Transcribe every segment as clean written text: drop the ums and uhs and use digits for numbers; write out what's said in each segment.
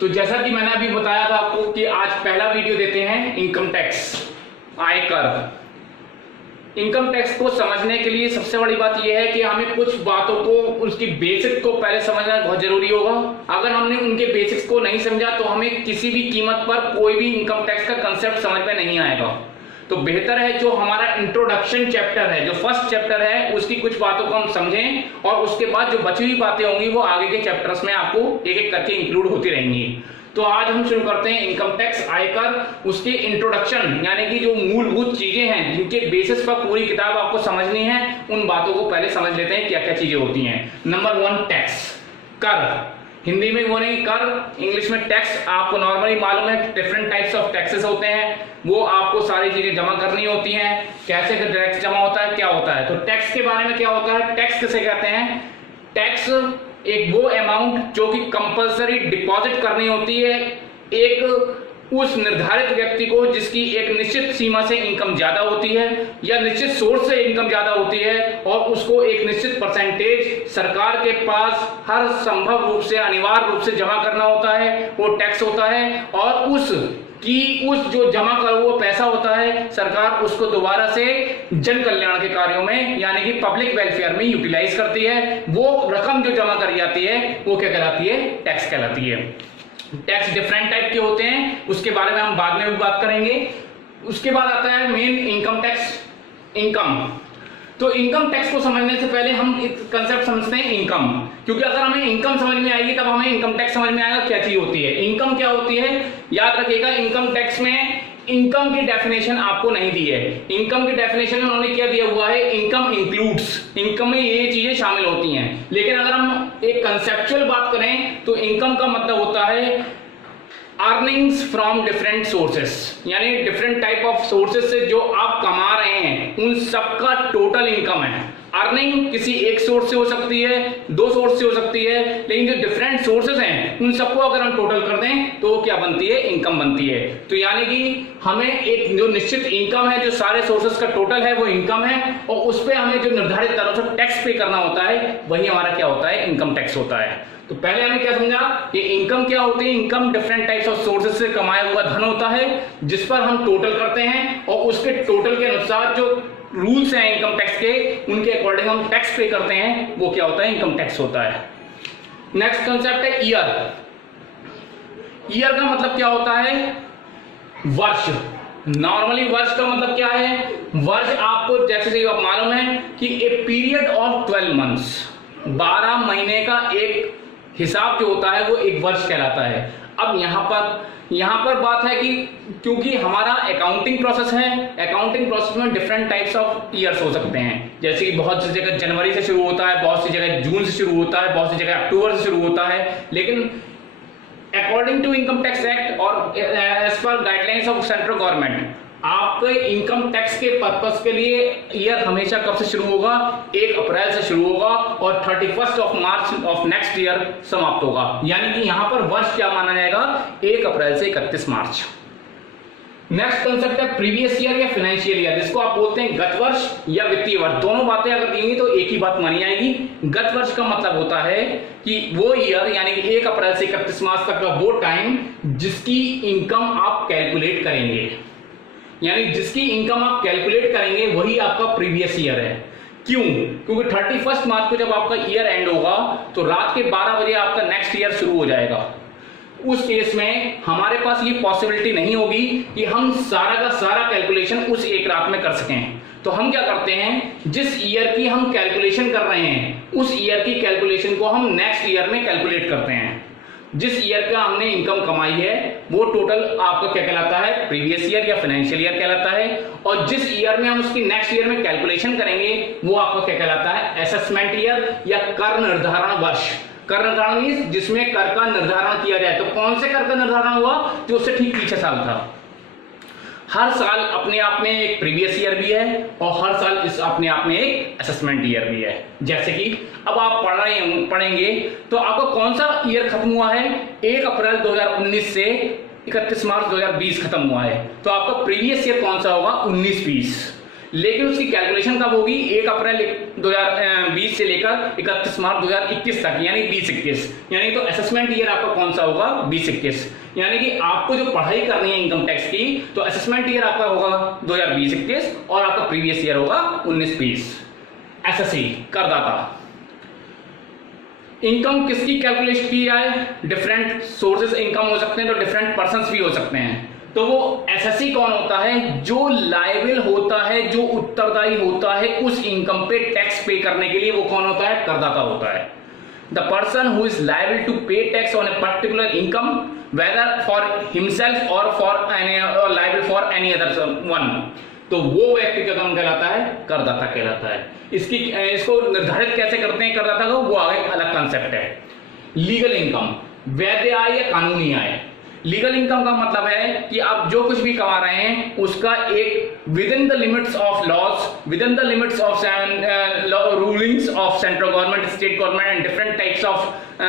तो जैसा कि मैंने अभी बताया था आपको कि आज पहला वीडियो देते हैं इनकम टैक्स, आयकर। इनकम टैक्स को समझने के लिए सबसे बड़ी बात यह है कि हमें कुछ बातों को, उसकी बेसिक्स को पहले समझना बहुत जरूरी होगा। अगर हमने उनके बेसिक्स को नहीं समझा तो हमें किसी भी कीमत पर कोई भी इनकम टैक्स का कंसेप्ट समझ में नहीं आएगा। तो बेहतर है जो हमारा इंट्रोडक्शन चैप्टर है, जो फर्स्ट चैप्टर है, उसकी कुछ बातों को हम समझें और उसके बाद जो बची हुई बातें होंगी वो आगे के चैप्टर्स में आपको एक एक करके इंक्लूड होती रहेंगी। तो आज हम शुरू करते हैं इनकम टैक्स, आयकर, उसके इंट्रोडक्शन यानी कि जो मूलभूत चीजें हैं जिनके बेसिस पर पूरी किताब आपको समझनी है, उन बातों को पहले समझ लेते हैं क्या क्या चीजें होती हैं। नंबर 1, टैक्स, कर। हिंदी में बोलेंगे कर, इंग्लिश में टैक्स। आपको नॉर्मली मालूम है डिफरेंट टाइप्स ऑफ टैक्सेस होते हैं, वो आपको सारी चीजें जमा करनी होती हैं। कैसे टैक्स जमा होता है, क्या होता है। तो टैक्स के बारे में क्या होता है, टैक्स किसे कहते हैं। टैक्स एक वो अमाउंट जो कि कंपलसरी डिपॉजिट करनी होती है एक उस निर्धारित व्यक्ति को जिसकी एक निश्चित सीमा से इनकम ज्यादा होती है या निश्चित सोर्स से इनकम ज्यादा होती है, और उसको एक निश्चित परसेंटेज सरकार के पास हर संभव रूप से, अनिवार्य रूप से जमा करना होता है, वो टैक्स होता है। और उस जो जमा कर वो पैसा होता है, सरकार उसको दोबारा से जन कल्याण के कार्यों में यानी कि पब्लिक वेलफेयर में यूटिलाइज करती है। वो रकम जो जमा करी जाती है वो क्या कहलाती है, टैक्स कहलाती है। टैक्स डिफरेंट टाइप के होते हैं, उसके बारे में हम बाद में भी बात करेंगे। उसके बाद आता है मेन इनकम टैक्स, इनकम। तो इनकम टैक्स को समझने से पहले हम एक कंसेप्ट समझते हैं इनकम, क्योंकि अगर हमें इनकम समझ में आएगी तब हमें इनकम टैक्स समझ में आएगा क्या चीज होती है। इनकम क्या होती है, याद रखिएगा, इनकम टैक्स में इनकम की डेफिनेशन आपको नहीं दी है। इनकम की डेफिनेशन में उन्होंने क्या दिया हुआ है, इनकम इंक्लूड्स, इनकम में ये चीजें शामिल होती हैं। लेकिन अगर हम एक कंसेप्चुअल बात करें तो इनकम का मतलब होता है अर्निंग्स फ्रॉम डिफरेंट सोर्सेस, यानी डिफरेंट टाइप ऑफ सोर्सेस से जो आप कमा रहे हैं उन सबका टोटल इनकम है। अर्निंग किसी एक सोर्स से हो सकती है, दो सोर्स से हो सकती है, लेकिन जो डिफरेंट सोर्सेस हैं उन सबको अगर हम टोटल कर दें तो क्या बनती है, इनकम बनती है। तो यानी कि हमें एक जो निश्चित इनकम है, जो सारे सोर्सेस का टोटल है वो इनकम है, और उस पर हमें जो निर्धारित दरों से टैक्स पे करना होता है वही हमारा क्या होता है, इनकम टैक्स होता है। तो पहले हमने क्या समझा कि इनकम क्या होती है। Income different types of sources से कमाया हुआ धन होता है जिस पर हम टोटल करते हैं, और उसके टोटल के अनुसार जो रूल्स हैं इनकम टैक्स के, उनके अकॉर्डिंग हम टैक्स पे करते हैं, वो क्या होता है, इनकम टैक्स होता है। नेक्स्ट कंसेप्ट है ईयर। ईयर का मतलब क्या होता है, वर्ष। नॉर्मली वर्ष का मतलब क्या है, वर्ष आपको जैसे आप मालूम है कि ए पीरियड ऑफ 12 मंथ्स, 12 महीने का एक हिसाब जो होता है वो एक वर्ष कहलाता है। अब यहाँ पर बात है कि क्योंकि हमारा अकाउंटिंग प्रोसेस है, अकाउंटिंग प्रोसेस में डिफरेंट टाइप्स ऑफ ईयर्स हो सकते हैं। जैसे कि बहुत सी जगह जनवरी से शुरू होता है, बहुत सी जगह जून से शुरू होता है, बहुत सी जगह अक्टूबर से शुरू होता है। लेकिन according to income tax act और as per guidelines of central government, आपके इनकम टैक्स के पर्पस के लिए ईयर हमेशा कब से शुरू होगा, 1 अप्रैल से शुरू होगा और 31 of March of next year समाप्त होगा। यानी कि यहां पर वर्ष क्या माना जाएगा, 1 अप्रैल से 31 मार्च। नेक्स्ट कंसेप्ट है प्रीवियस ईयर या फाइनेंशियल ईयर, जिसको आप बोलते हैं गत वर्ष या वित्तीय वर्ष। दोनों बातें अगर देंगी तो एक ही बात मानी जाएगी। गत वर्ष का मतलब होता है कि वो ईयर यानी कि 1 अप्रैल से 31 मार्च तक का वो टाइम जिसकी इनकम आप कैलकुलेट करेंगे, यानी जिसकी इनकम आप कैलकुलेट करेंगे वही आपका प्रीवियस ईयर है। क्यों, क्योंकि 31 मार्च को जब आपका ईयर एंड होगा तो रात के 12 बजे आपका नेक्स्ट ईयर शुरू हो जाएगा। उस केस में हमारे पास ये पॉसिबिलिटी नहीं होगी कि हम सारा का सारा कैलकुलेशन उस एक रात में कर सकें। तो हम क्या करते हैं, जिस ईयर की हम कैलकुलेशन कर रहे हैं उस ईयर की कैलकुलेशन को हम नेक्स्ट ईयर में कैलकुलेट करते हैं। जिस ईयर का हमने इनकम कमाई है वो टोटल आपका क्या कहलाता है, प्रीवियस ईयर या फाइनेंशियल ईयर कहलाता है। और जिस ईयर में हम उसकी नेक्स्ट ईयर में कैलकुलेशन करेंगे वो आपका क्या कहलाता है, असेसमेंट ईयर या कर निर्धारण वर्ष। कर निर्धारण मींस जिसमें कर का निर्धारण किया जाए। तो कौन से कर का निर्धारण हुआ, जो उससे ठीक पीछे साल था। हर साल अपने आप में एक प्रीवियस ईयर भी है और हर साल इस अपने आप में एक असेसमेंट ईयर भी है। जैसे कि अब आप पढ़ेंगे तो आपका कौन सा ईयर खत्म हुआ है, 1 अप्रैल 2019 से 31 मार्च 2020 खत्म हुआ है, तो आपका प्रीवियस ईयर कौन सा होगा, 19-20। लेकिन उसकी कैलकुलेशन कब होगी? 1 अप्रैल 2020 से लेकर 31 मार्च 2021 तक, यानी 2021। यानी तो असेसमेंट ईयर आपका कौन सा होगा? 2021। यानी कि आपको जो पढ़ाई करनी है इनकम टैक्स की, तो असेसमेंट ईयर आपका होगा 2020-21 और आपका प्रीवियस ईयर होगा 19-20। एसएससी करदाता। इनकम किसकी कैलकुलेशन की जाए? डिफरेंट सोर्सेस इनकम हो सकते हैं, तो डिफरेंट पर्संस भी हो सकते हैं। तो वो एसएससी कौन होता है? जो लायबल होता है, जो उत्तरदायी होता है उस इनकम पे टैक्स पे करने के लिए, वो कौन होता है? करदाता होता है। The person who is liable to pay tax on a particular income whether for himself और for any liable for any other one, तो वो व्यक्ति का कौन कहलाता है? करदाता कहलाता है। इसको निर्धारित कैसे करते हैं करदाता को, वो आगे अलग कंसेप्ट है। लीगल इनकम, वैध आय या कानूनी आय। लीगल इनकम का मतलब है कि आप जो कुछ भी कमा रहे हैं उसका एक within the limits of laws, within the limits of rulings of central government, state government and different types of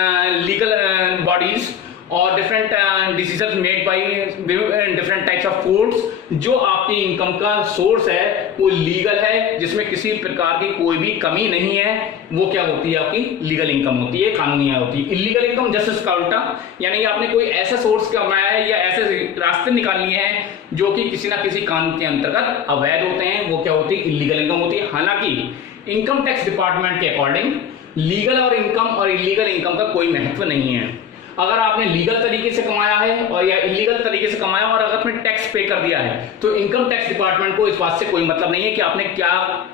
legal bodies और different decisions made by different types of courts, जो आपकी income का source है वो legal है, जिसमें किसी प्रकार की कोई भी कमी नहीं है, वो क्या होती है? आपकी लीगल इनकम होती है, कानूनी आय होती है। इलीगल इनकम जस्ट इसका उल्टा, यानी आपने कोई ऐसा सोर्स कमाया है या ऐसे रास्ते निकाल लिए हैं जो कि किसी ना किसी कानून के अंतर्गत अवैध होते हैं, वो क्या होती है? इलीगल इनकम होती है। हालांकि इनकम टैक्स डिपार्टमेंट के अकॉर्डिंग लीगल और इनकम और इलीगल इनकम का कोई महत्व नहीं है। अगर आपने लीगल तरीके से कमाया है और या इलीगल तरीके से कमाया और अगर आपने टैक्स पे कर दिया है, तो इनकम टैक्स डिपार्टमेंट को इस बात से कोई मतलब नहीं है कि आपने क्या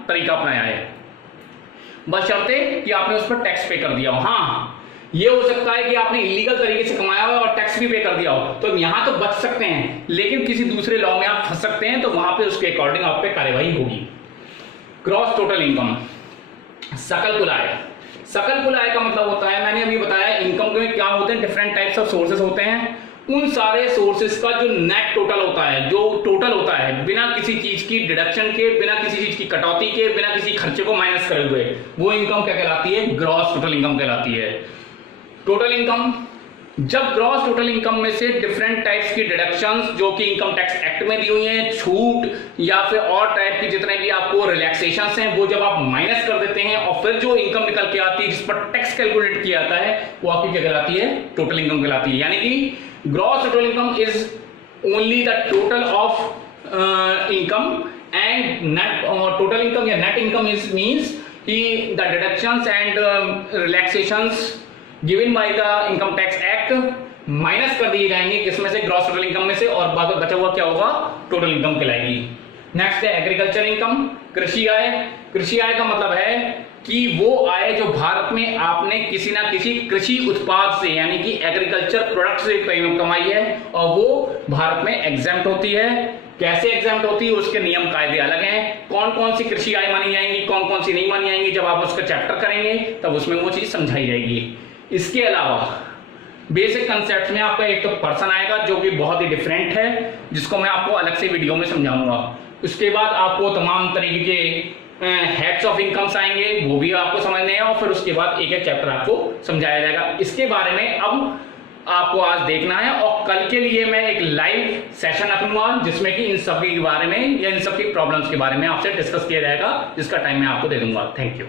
तरीका अपनाया है, बशर्ते कि आपने उस पर टैक्स पे कर दिया हो। हाँ, ये हो सकता है कि आपने इलीगल तरीके से कमाया हो और टैक्स भी पे कर दिया हो, तो यहां तो बच सकते हैं, लेकिन किसी दूसरे लॉ में आप फंस सकते हैं, तो वहां पे उसके अकॉर्डिंग आप पे कार्यवाही होगी। ग्रॉस टोटल इनकम, सकल कुल आय। सकल कुल आय का मतलब होता है, मैंने अभी बताया इनकम में क्या होते हैं, डिफरेंट टाइप्स ऑफ सोर्सेस होते हैं। उन सारे सोर्सेस का जो नेट टोटल होता है, जो टोटल होता है बिना किसी चीज की डिडक्शन के, बिना किसी चीज की कटौती के, बिना किसी खर्चे को माइनस करे हुए, वो इनकम क्या कहलाती है? ग्रॉस टोटल इनकम कहलाती है। टोटल इनकम, जब ग्रॉस टोटल इनकम में से डिफरेंट टाइप्स की डिडक्शंस जो कि इनकम टैक्स एक्ट में दी हुई हैं, छूट या फिर और टाइप की जितने भी आपको रिलैक्सेशंस हैं, वो जब आप माइनस कर देते हैं और फिर जो इनकम निकल के आती है जिस पर टैक्स कैलकुलेट किया जाता है, वो आपकी क्या कहलाती है? टोटल इनकम कहलाती है। यानी कि gross total income is only the total of income and net total income या नेट इनकम इज मींस कि the deductions and relaxations given by the income tax act minus कर दिए जाएंगे, किसमें से? ग्रॉस टोटल इनकम में से, और बाकी बचा हुआ क्या होगा? टोटल इनकम कहलाएगी। नेक्स्ट है एग्रीकल्चर इनकम, कृषि आय। कृषि आय का मतलब है कि वो आय जो भारत में आपने किसी ना किसी कृषि उत्पाद से, यानी कि एग्रीकल्चर प्रोडक्ट से कमाई है, और वो भारत में एग्जेम्प्ट होती है। कैसे एग्जाम्प्ट होती है, उसके नियम कायदे अलग हैं। कौन कौन सी कृषि आय मानी जाएंगी, कौन कौन सी नहीं मानी जाएंगी, जब आप उसका चैप्टर करेंगे तब उसमें वो चीज समझाई जाएगी। इसके अलावा बेसिक कंसेप्ट में आपका एक तो पर्सन आएगा जो कि बहुत ही डिफरेंट है, जिसको मैं आपको अलग से वीडियो में समझाऊंगा। उसके बाद आपको तमाम तरीके के हेड्स ऑफ इनकम्स आएंगे, वो भी आपको समझने हैं, और फिर उसके बाद एक एक चैप्टर आपको समझाया जाएगा। इसके बारे में अब आपको आज देखना है, और कल के लिए मैं एक लाइव सेशन रखूंगा जिसमें कि इन सब के बारे में या इन सब की प्रॉब्लम्स के बारे में आपसे डिस्कस किया जाएगा, जिसका टाइम मैं आपको दे दूंगा। Thank you.